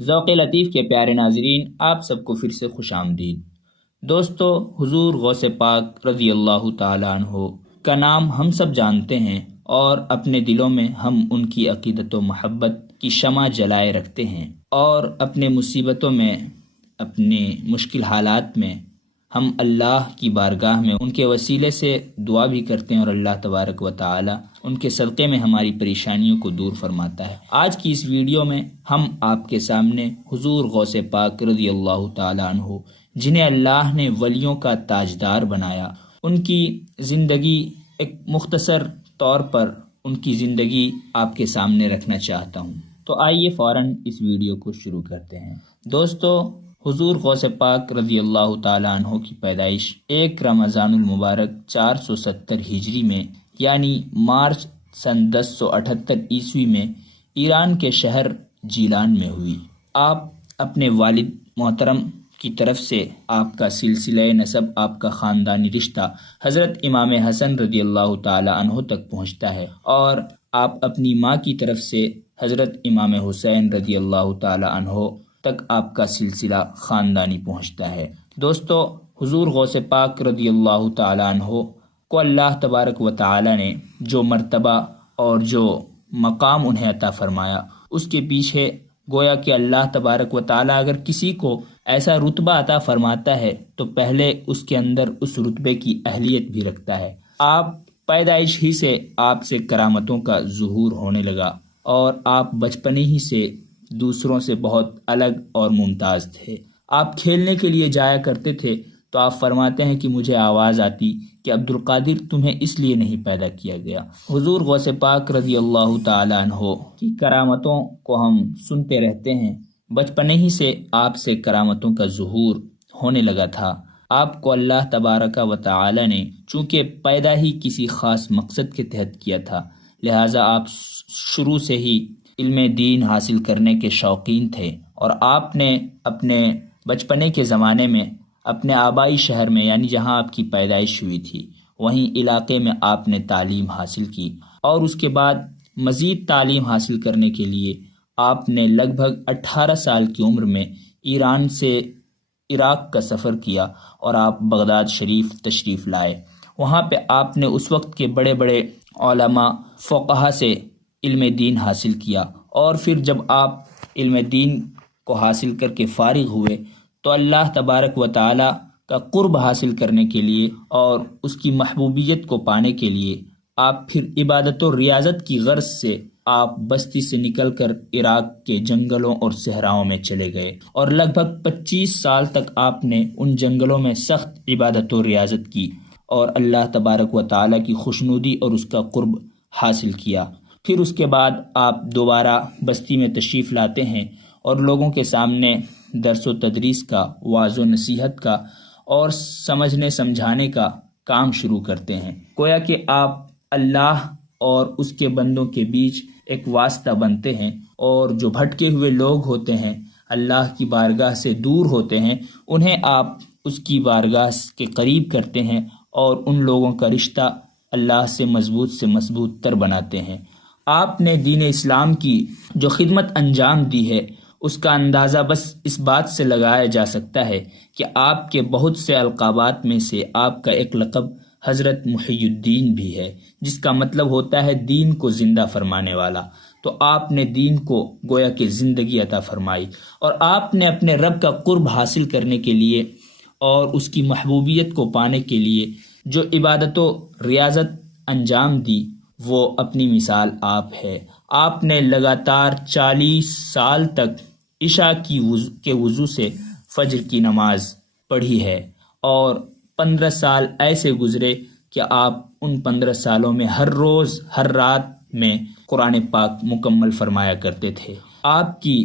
ذوق لطیف کے پیارے ناظرین، آپ سب کو پھر سے خوش آمدید۔ دوستو، حضور غوث پاک رضی اللہ تعالیٰ عنہ کا نام ہم سب جانتے ہیں اور اپنے دلوں میں ہم ان کی عقیدت و محبت کی شمع جلائے رکھتے ہیں، اور اپنے مصیبتوں میں، اپنے مشکل حالات میں ہم اللہ کی بارگاہ میں ان کے وسیلے سے دعا بھی کرتے ہیں، اور اللہ تبارک و تعالی ان کے صدقے میں ہماری پریشانیوں کو دور فرماتا ہے۔ آج کی اس ویڈیو میں ہم آپ کے سامنے حضور غوث پاک رضی اللہ تعالی عنہ، جنہیں اللہ نے ولیوں کا تاجدار بنایا، ان کی زندگی ایک مختصر طور پر ان کی زندگی آپ کے سامنے رکھنا چاہتا ہوں۔ تو آئیے فوراً اس ویڈیو کو شروع کرتے ہیں۔ دوستو، حضور غوث پاک رضی اللہ تعالیٰ عنہ کی پیدائش 1 رمضان المبارک 470 ہجری میں، یعنی مارچ سن 1078 عیسوی میں ایران کے شہر جیلان میں ہوئی۔ آپ اپنے والد محترم کی طرف سے آپ کا سلسلہ نسب، آپ کا خاندانی رشتہ حضرت امام حسن رضی اللہ تعالیٰ عنہ تک پہنچتا ہے، اور آپ اپنی ماں کی طرف سے حضرت امام حسین رضی اللہ تعالیٰ عنہ تک آپ کا سلسلہ خاندانی پہنچتا ہے۔ دوستو، حضور غوث پاک رضی اللہ تعالیٰ عنہ کو اللہ تبارک و تعالی نے جو مرتبہ اور جو مقام انہیں عطا فرمایا، اس کے پیچھے گویا کہ اللہ تبارک و تعالی اگر کسی کو ایسا رتبہ عطا فرماتا ہے تو پہلے اس کے اندر اس رتبے کی اہلیت بھی رکھتا ہے۔ آپ پیدائش ہی سے آپ سے کرامتوں کا ظہور ہونے لگا، اور آپ بچپنے ہی سے دوسروں سے بہت الگ اور ممتاز تھے۔ آپ کھیلنے کے لیے جایا کرتے تھے تو آپ فرماتے ہیں کہ مجھے آواز آتی کہ عبد القادر، تمہیں اس لیے نہیں پیدا کیا گیا۔ حضور غوث پاک رضی اللہ تعالی عنہ کی کرامتوں کو ہم سنتے رہتے ہیں۔ بچپنے ہی سے آپ سے کرامتوں کا ظہور ہونے لگا تھا۔ آپ کو اللہ تبارک و تعالی نے چونکہ پیدا ہی کسی خاص مقصد کے تحت کیا تھا، لہٰذا آپ شروع سے ہی علم دین حاصل کرنے کے شوقین تھے، اور آپ نے اپنے بچپنے کے زمانے میں اپنے آبائی شہر میں، یعنی جہاں آپ کی پیدائش ہوئی تھی، وہیں علاقے میں آپ نے تعلیم حاصل کی، اور اس کے بعد مزید تعلیم حاصل کرنے کے لیے آپ نے لگ بھگ 18 سال کی عمر میں ایران سے عراق کا سفر کیا، اور آپ بغداد شریف تشریف لائے۔ وہاں پہ آپ نے اس وقت کے بڑے بڑے علماء فقہا سے علم دین حاصل کیا، اور پھر جب آپ علم دین کو حاصل کر کے فارغ ہوئے تو اللہ تبارک و تعالی کا قرب حاصل کرنے کے لیے اور اس کی محبوبیت کو پانے کے لیے آپ پھر عبادت و ریاضت کی غرض سے آپ بستی سے نکل کر عراق کے جنگلوں اور صحراؤں میں چلے گئے، اور لگ بھگ 25 سال تک آپ نے ان جنگلوں میں سخت عبادت و ریاضت کی، اور اللہ تبارک و تعالی کی خوشنودی اور اس کا قرب حاصل کیا۔ پھر اس کے بعد آپ دوبارہ بستی میں تشریف لاتے ہیں، اور لوگوں کے سامنے درس و تدریس کا، وعظ و نصیحت کا اور سمجھنے سمجھانے کا کام شروع کرتے ہیں۔ گویا کہ آپ اللہ اور اس کے بندوں کے بیچ ایک واسطہ بنتے ہیں، اور جو بھٹکے ہوئے لوگ ہوتے ہیں، اللہ کی بارگاہ سے دور ہوتے ہیں، انہیں آپ اس کی بارگاہ کے قریب کرتے ہیں، اور ان لوگوں کا رشتہ اللہ سے مضبوط تر بناتے ہیں۔ آپ نے دین اسلام کی جو خدمت انجام دی ہے، اس کا اندازہ بس اس بات سے لگایا جا سکتا ہے کہ آپ کے بہت سے القابات میں سے آپ کا ایک لقب حضرت محی الدین بھی ہے، جس کا مطلب ہوتا ہے دین کو زندہ فرمانے والا۔ تو آپ نے دین کو گویا کہ زندگی عطا فرمائی، اور آپ نے اپنے رب کا قرب حاصل کرنے کے لیے اور اس کی محبوبیت کو پانے کے لیے جو عبادت و ریاضت انجام دی، وہ اپنی مثال آپ ہے۔ آپ نے لگاتار 40 سال تک عشاء کے وضو سے فجر کی نماز پڑھی ہے، اور 15 سال ایسے گزرے کہ آپ ان 15 سالوں میں ہر روز ہر رات میں قرآن پاک مکمل فرمایا کرتے تھے۔ آپ کی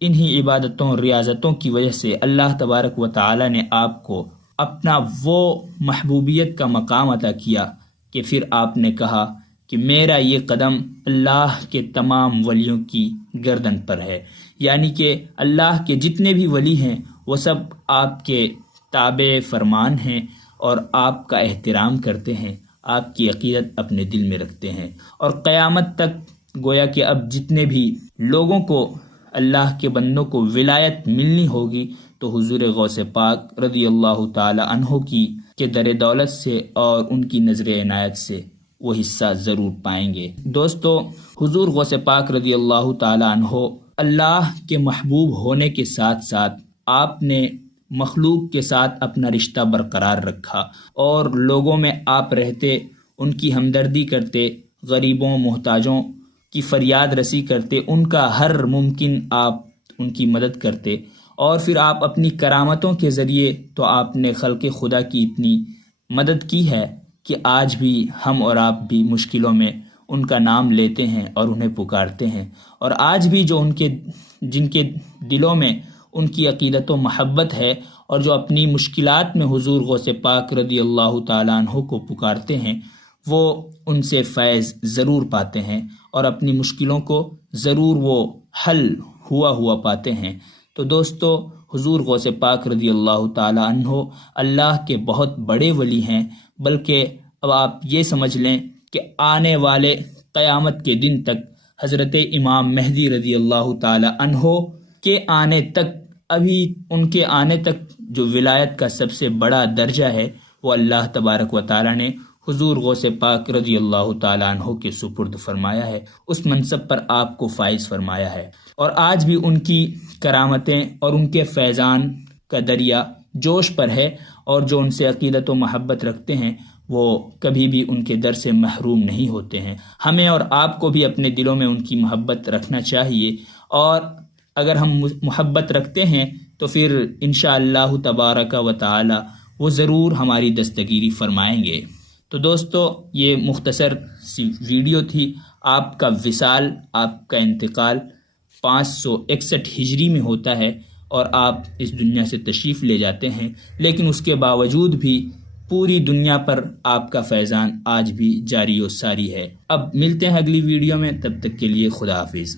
انہی عبادتوں ریاضتوں کی وجہ سے اللہ تبارک و تعالی نے آپ کو اپنا وہ محبوبیت کا مقام عطا کیا کہ پھر آپ نے کہا کہ میرا یہ قدم اللہ کے تمام ولیوں کی گردن پر ہے، یعنی کہ اللہ کے جتنے بھی ولی ہیں وہ سب آپ کے تابع فرمان ہیں، اور آپ کا احترام کرتے ہیں، آپ کی عقیدت اپنے دل میں رکھتے ہیں، اور قیامت تک گویا کہ اب جتنے بھی لوگوں کو اللہ کے بندوں کو ولایت ملنی ہوگی تو حضور غوث پاک رضی اللہ تعالی عنہ کے در دولت سے اور ان کی نظر عنایت سے وہ حصہ ضرور پائیں گے۔ دوستو، حضور غوث پاک رضی اللہ تعالی عنہ اللہ کے محبوب ہونے کے ساتھ ساتھ آپ نے مخلوق کے ساتھ اپنا رشتہ برقرار رکھا اور لوگوں میں آپ رہتے، ان کی ہمدردی کرتے، غریبوں محتاجوں کی فریاد رسی کرتے، ان کا ہر ممکن آپ ان کی مدد کرتے، اور پھر آپ اپنی کرامتوں کے ذریعے تو آپ نے خلق خدا کی اتنی مدد کی ہے کہ آج بھی ہم اور آپ بھی مشکلوں میں ان کا نام لیتے ہیں اور انہیں پکارتے ہیں، اور آج بھی جو جن کے دلوں میں ان کی عقیدت و محبت ہے اور جو اپنی مشکلات میں حضور غوث پاک رضی اللہ تعالیٰ عنہ کو پکارتے ہیں، وہ ان سے فیض ضرور پاتے ہیں اور اپنی مشکلوں کو ضرور وہ حل ہوا پاتے ہیں۔ تو دوستو، حضور غوث پاک رضی اللہ تعالیٰ عنہ اللہ کے بہت بڑے ولی ہیں، بلکہ اب آپ یہ سمجھ لیں کہ آنے والے قیامت کے دن تک حضرت امام مہدی رضی اللہ تعالیٰ عنہ کے آنے تک، ابھی ان کے آنے تک جو ولایت کا سب سے بڑا درجہ ہے وہ اللہ تبارک و تعالیٰ نے حضور غوث پاک رضی اللہ تعالیٰ عنہ کے سپرد فرمایا ہے، اس منصب پر آپ کو فائز فرمایا ہے، اور آج بھی ان کی کرامتیں اور ان کے فیضان کا دریا جوش پر ہے، اور جو ان سے عقیدت و محبت رکھتے ہیں وہ کبھی بھی ان کے در سے محروم نہیں ہوتے ہیں۔ ہمیں اور آپ کو بھی اپنے دلوں میں ان کی محبت رکھنا چاہیے، اور اگر ہم محبت رکھتے ہیں تو پھر انشاءاللہ تبارک و تعالی وہ ضرور ہماری دستگیری فرمائیں گے۔ تو دوستو، یہ مختصر سی ویڈیو تھی۔ آپ کا وصال، آپ کا انتقال 561 ہجری میں ہوتا ہے اور آپ اس دنیا سے تشریف لے جاتے ہیں، لیکن اس کے باوجود بھی پوری دنیا پر آپ کا فیضان آج بھی جاری و ساری ہے۔ اب ملتے ہیں اگلی ویڈیو میں، تب تک کے لیے خدا حافظ۔